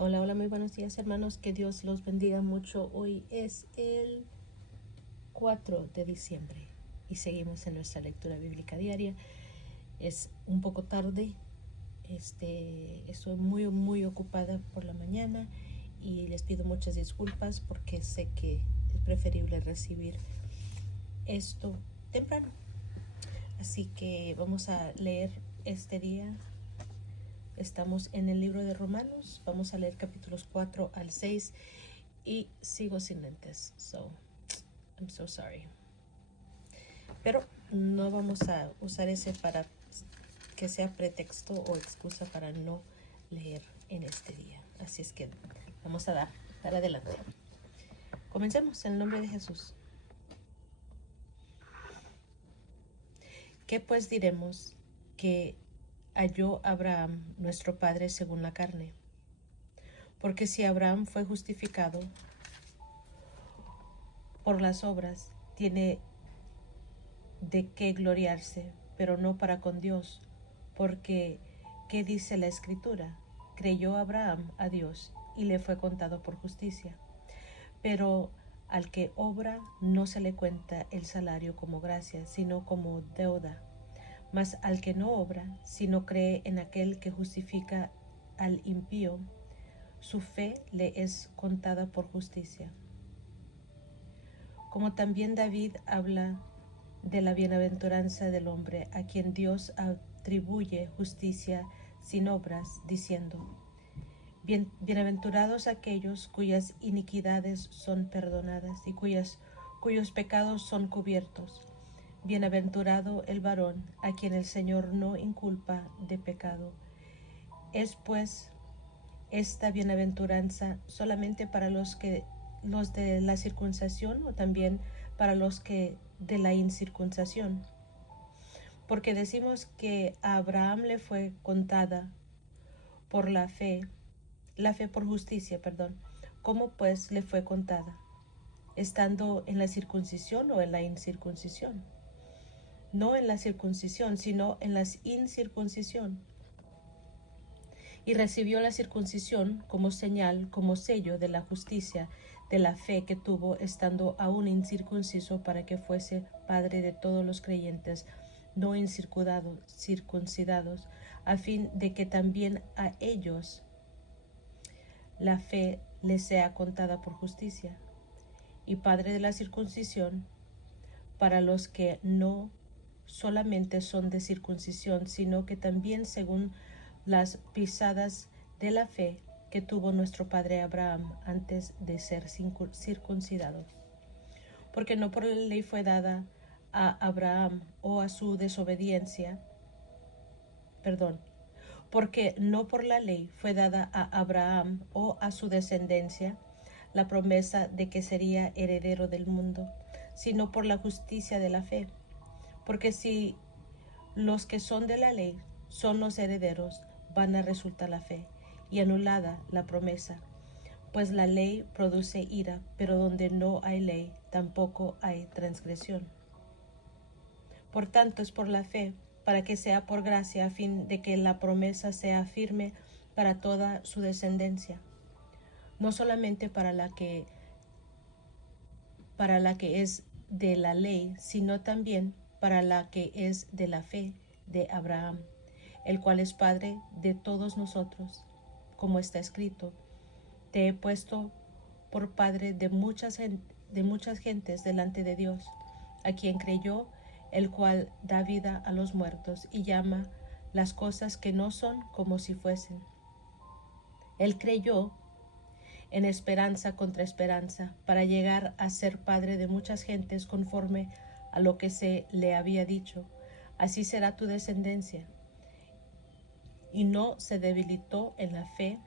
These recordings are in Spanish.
Hola, hola, muy buenos días hermanos, que Dios los bendiga mucho. Hoy es el 4 de diciembre y seguimos en nuestra lectura bíblica diaria. Es un poco tarde, estoy muy ocupada por la mañana y les pido muchas disculpas porque sé que es preferible recibir esto temprano. Así que vamos a leer este día. Estamos en el libro de Romanos, vamos a leer capítulos 4 al 6 y sigo sin lentes, so I'm so sorry. Pero no vamos a usar ese para que sea pretexto o excusa para no leer en este día. Así es que vamos a dar para adelante. Comencemos en el nombre de Jesús. ¿Qué pues diremos que halló Abraham, nuestro padre según la carne? Porque si Abraham fue justificado por las obras, tiene de qué gloriarse, pero no para con Dios, porque ¿qué dice la Escritura? Creyó Abraham a Dios y le fue contado por justicia. Pero al que obra no se le cuenta el salario como gracia, sino como deuda. Mas al que no obra, sino cree en aquel que justifica al impío, su fe le es contada por justicia. Como también David habla de la bienaventuranza del hombre a quien Dios atribuye justicia sin obras, diciendo: bienaventurados aquellos cuyas iniquidades son perdonadas y cuyos pecados son cubiertos. Bienaventurado el varón a quien el Señor no inculpa de pecado. Es pues esta bienaventuranza solamente para los de la circuncisión o también para los que de la incircuncisión. Porque decimos que a Abraham le fue contada por la fe por justicia, ¿Cómo pues le fue contada? ¿Estando en la circuncisión o en la incircuncisión? No en la circuncisión, sino en la incircuncisión. Y recibió la circuncisión como señal, como sello de la justicia, de la fe que tuvo estando aún incircunciso, para que fuese padre de todos los creyentes no circuncidados, a fin de que también a ellos la fe les sea contada por justicia. Y padre de la circuncisión para los que no solamente son de circuncisión, sino que también según las pisadas de la fe que tuvo nuestro padre Abraham antes de ser circuncidado. Porque no por la ley fue dada a Abraham o a su desobediencia, porque no por la ley fue dada a Abraham o a su descendencia la promesa de que sería heredero del mundo, sino por la justicia de la fe. Porque si los que son de la ley son los herederos, van a resultar la fe y anulada la promesa. Pues la ley produce ira, pero donde no hay ley, tampoco hay transgresión. Por tanto, es por la fe, para que sea por gracia, a fin de que la promesa sea firme para toda su descendencia, no solamente para la que es de la ley, sino también para la que es de la fe de Abraham, el cual es Padre de todos nosotros, como está escrito: te he puesto por padre de muchas gentes delante de Dios, a quien creyó, el cual da vida a los muertos y llama las cosas que no son como si fuesen. Él creyó en esperanza contra esperanza, para llegar a ser padre de muchas gentes conforme a lo que se le había dicho: así será tu descendencia. Y no se debilitó en la fe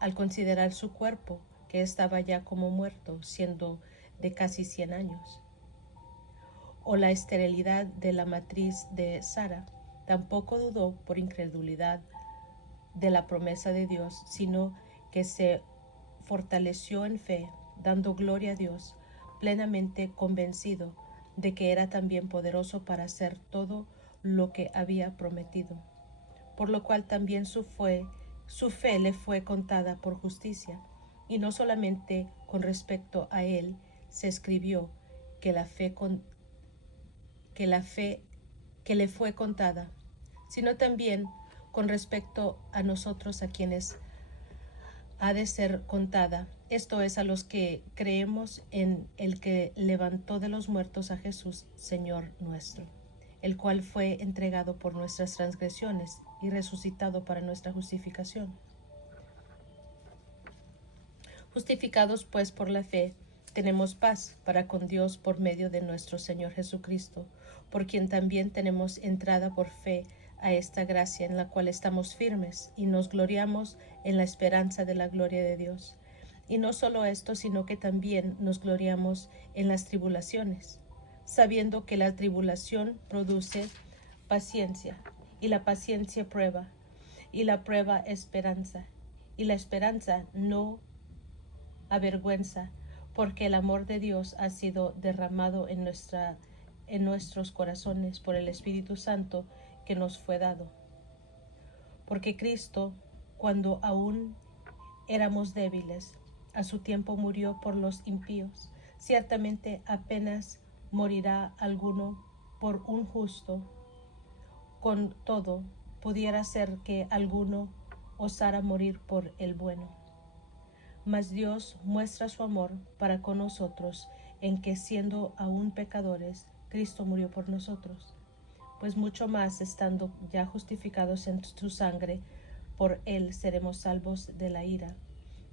al considerar su cuerpo, que estaba ya como muerto, siendo de casi 100 años. O la esterilidad de la matriz de Sara. Tampoco dudó por incredulidad de la promesa de Dios, sino que se fortaleció en fe, dando gloria a Dios, plenamente convencido de que era también poderoso para hacer todo lo que había prometido. Por lo cual también su fe su fe le fue contada por justicia, y no solamente con respecto a él se escribió que la fe que le fue contada, sino también con respecto a nosotros, a quienes ha de ser contada, esto es, a los que creemos en el que levantó de los muertos a Jesús, Señor nuestro, el cual fue entregado por nuestras transgresiones y resucitado para nuestra justificación. Justificados pues por la fe, tenemos paz para con Dios por medio de nuestro Señor Jesucristo, por quien también tenemos entrada por fe a esta gracia en la cual estamos firmes y nos gloriamos en la esperanza de la gloria de Dios. Y no solo esto, sino que también nos gloriamos en las tribulaciones, sabiendo que la tribulación produce paciencia, y la paciencia prueba, y la prueba esperanza, y la esperanza no avergüenza, porque el amor de Dios ha sido derramado en nuestros corazones por el Espíritu Santo que nos fue dado. Porque Cristo, cuando aún éramos débiles, a su tiempo murió por los impíos. Ciertamente apenas morirá alguno por un justo. Con todo, pudiera ser que alguno osara morir por el bueno. Mas Dios muestra su amor para con nosotros en que, siendo aún pecadores, Cristo murió por nosotros. Pues mucho más, estando ya justificados en su sangre, por él seremos salvos de la ira.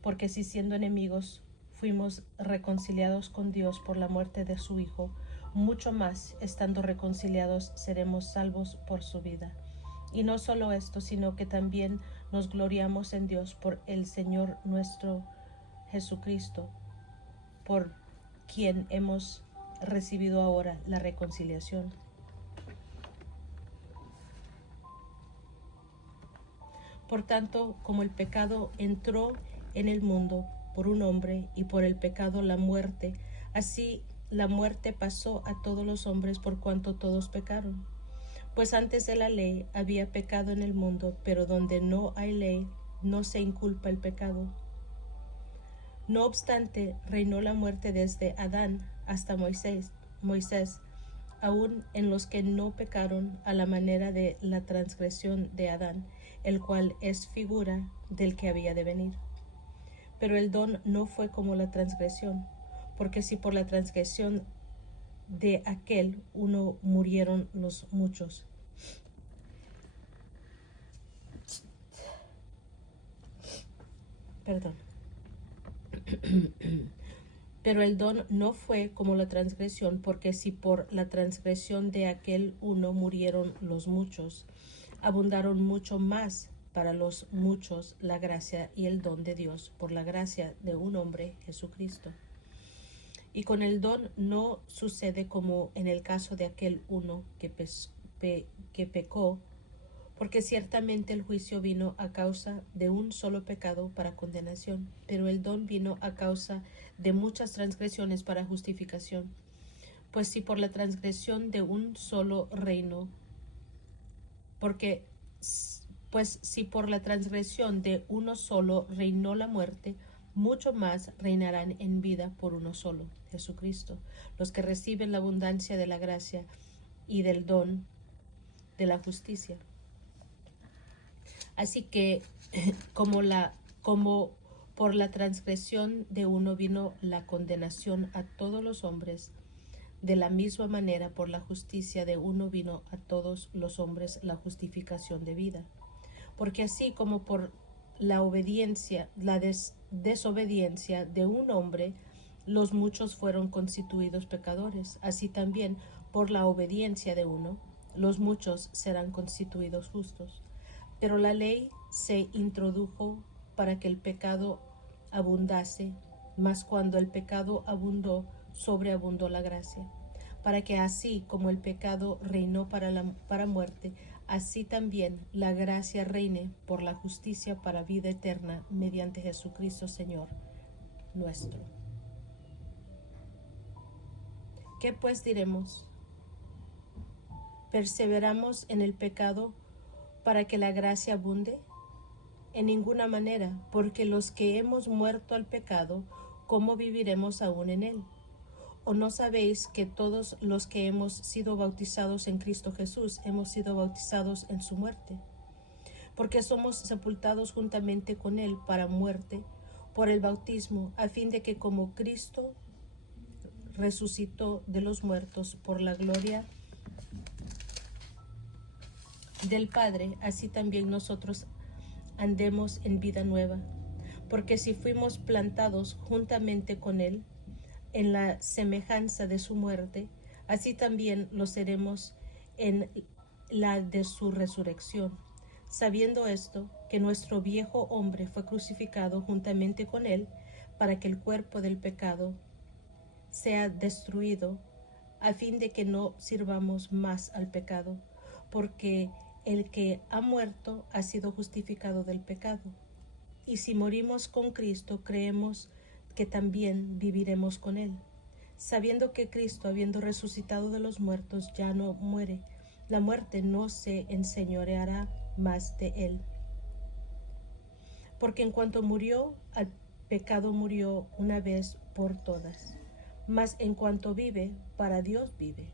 Porque si siendo enemigos fuimos reconciliados con Dios por la muerte de su Hijo, mucho más, estando reconciliados, seremos salvos por su vida. Y no solo esto, sino que también nos gloriamos en Dios por el Señor nuestro Jesucristo, por quien hemos recibido ahora la reconciliación. Por tanto, como el pecado entró en el mundo por un hombre, y por el pecado la muerte, así la muerte pasó a todos los hombres por cuanto todos pecaron. Pues antes de la ley había pecado en el mundo, pero donde no hay ley no se inculpa el pecado. No obstante, reinó la muerte desde Adán hasta Moisés, aun en los que no pecaron a la manera de la transgresión de Adán, el cual es figura del que había de venir. Pero el don no fue como la transgresión, porque si por la transgresión de aquel uno murieron los muchos. Perdón. Pero el don no fue como la transgresión, porque si por la transgresión de aquel uno murieron los muchos, abundaron mucho más para los muchos la gracia y el don de Dios por la gracia de un hombre, Jesucristo. Y con el don no sucede como en el caso de aquel uno que pecó, porque ciertamente el juicio vino a causa de un solo pecado para condenación, pero el don vino a causa de muchas transgresiones para justificación. Pues si por la transgresión de un solo reino, pues si por la transgresión de uno solo reinó la muerte, mucho más reinarán en vida por uno solo, Jesucristo, los que reciben la abundancia de la gracia y del don de la justicia. Así que como por la transgresión de uno vino la condenación a todos los hombres, de la misma manera por la justicia de uno vino a todos los hombres la justificación de vida. Porque así como por la desobediencia de un hombre, los muchos fueron constituidos pecadores, así también por la obediencia de uno, los muchos serán constituidos justos. Pero la ley se introdujo para que el pecado abundase, mas cuando el pecado abundó, sobreabundó la gracia, para que así como el pecado reinó para muerte, así también la gracia reine por la justicia para vida eterna mediante Jesucristo Señor nuestro. ¿Qué pues diremos? ¿Perseveramos en el pecado para que la gracia abunde? En ninguna manera, porque los que hemos muerto al pecado, ¿cómo viviremos aún en él? ¿O no sabéis que todos los que hemos sido bautizados en Cristo Jesús hemos sido bautizados en su muerte? Porque somos sepultados juntamente con él para muerte por el bautismo, a fin de que como Cristo resucitó de los muertos por la gloria del Padre, así también nosotros andemos en vida nueva. Porque si fuimos plantados juntamente con él en la semejanza de su muerte, así también lo seremos en la de su resurrección. Sabiendo esto, que nuestro viejo hombre fue crucificado juntamente con él, para que el cuerpo del pecado sea destruido, a fin de que no sirvamos más al pecado, porque el que ha muerto ha sido justificado del pecado. Y si morimos con Cristo, creemos que también viviremos con él, sabiendo que Cristo, habiendo resucitado de los muertos, ya no muere. La muerte no se enseñoreará más de él. Porque en cuanto murió, al pecado murió una vez por todas. Mas en cuanto vive, para Dios vive.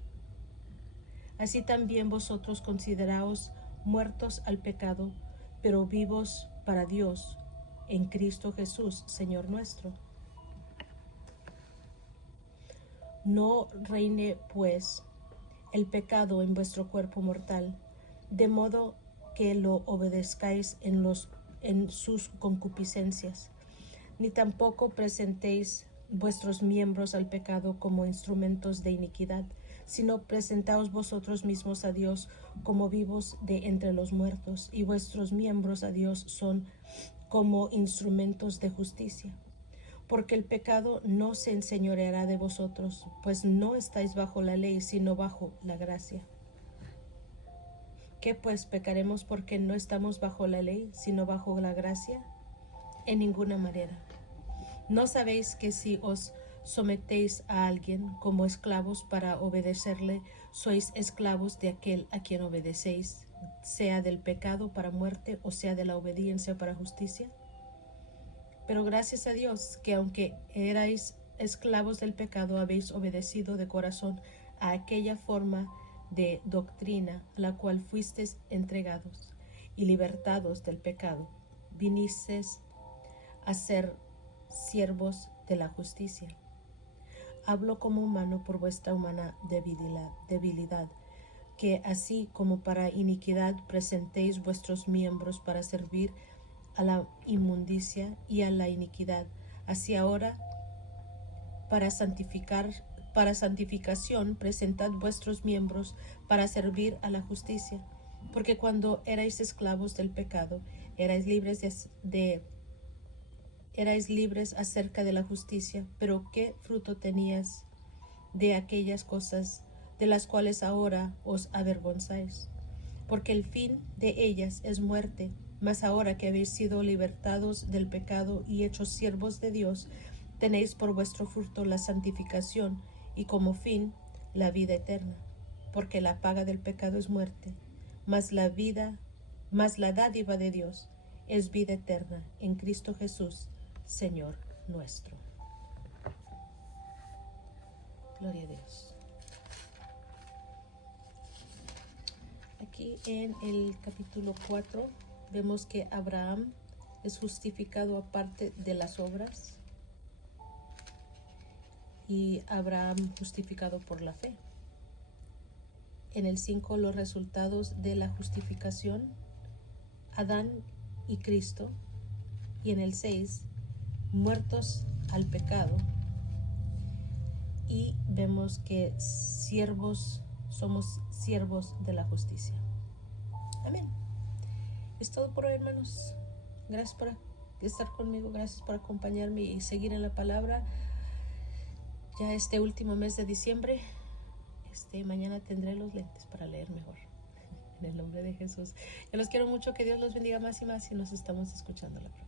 Así también vosotros consideraos muertos al pecado, pero vivos para Dios, en Cristo Jesús, Señor nuestro. No reine, pues, el pecado en vuestro cuerpo mortal, de modo que lo obedezcáis en sus concupiscencias, ni tampoco presentéis vuestros miembros al pecado como instrumentos de iniquidad, sino presentaos vosotros mismos a Dios como vivos de entre los muertos, y vuestros miembros a Dios son como instrumentos de justicia. Porque el pecado no se enseñoreará de vosotros, pues no estáis bajo la ley, sino bajo la gracia. ¿Qué pues pecaremos porque no estamos bajo la ley, sino bajo la gracia? En ninguna manera. ¿No sabéis que si os sometéis a alguien como esclavos para obedecerle, sois esclavos de aquel a quien obedecéis, sea del pecado para muerte o sea de la obediencia para justicia? Pero gracias a Dios que aunque erais esclavos del pecado, habéis obedecido de corazón a aquella forma de doctrina a la cual fuisteis entregados, y libertados del pecado, vinisteis a ser siervos de la justicia. Hablo como humano por vuestra humana debilidad, que así como para iniquidad presentéis vuestros miembros para servir a la inmundicia y a la iniquidad, así ahora para santificación presentad vuestros miembros para servir a la justicia, porque cuando erais esclavos del pecado, erais libres acerca de la justicia, pero ¿qué fruto teníais de aquellas cosas de las cuales ahora os avergonzáis? Porque el fin de ellas es muerte. Mas ahora que habéis sido libertados del pecado y hechos siervos de Dios, tenéis por vuestro fruto la santificación y como fin la vida eterna. Porque la paga del pecado es muerte, mas la dádiva de Dios es vida eterna en Cristo Jesús, Señor nuestro. Gloria a Dios. Aquí en el capítulo 4 vemos que Abraham es justificado aparte de las obras y Abraham justificado por la fe. En el 5 los resultados de la justificación, Adán y Cristo. Y en el 6 muertos al pecado. Y vemos que somos siervos de la justicia. Amén. Es todo por hoy, hermanos. Gracias por estar conmigo, gracias por acompañarme y seguir en la palabra. Ya este último mes de diciembre, mañana tendré los lentes para leer mejor. En el nombre de Jesús. Yo los quiero mucho, que Dios los bendiga más y más y nos estamos escuchando la próxima.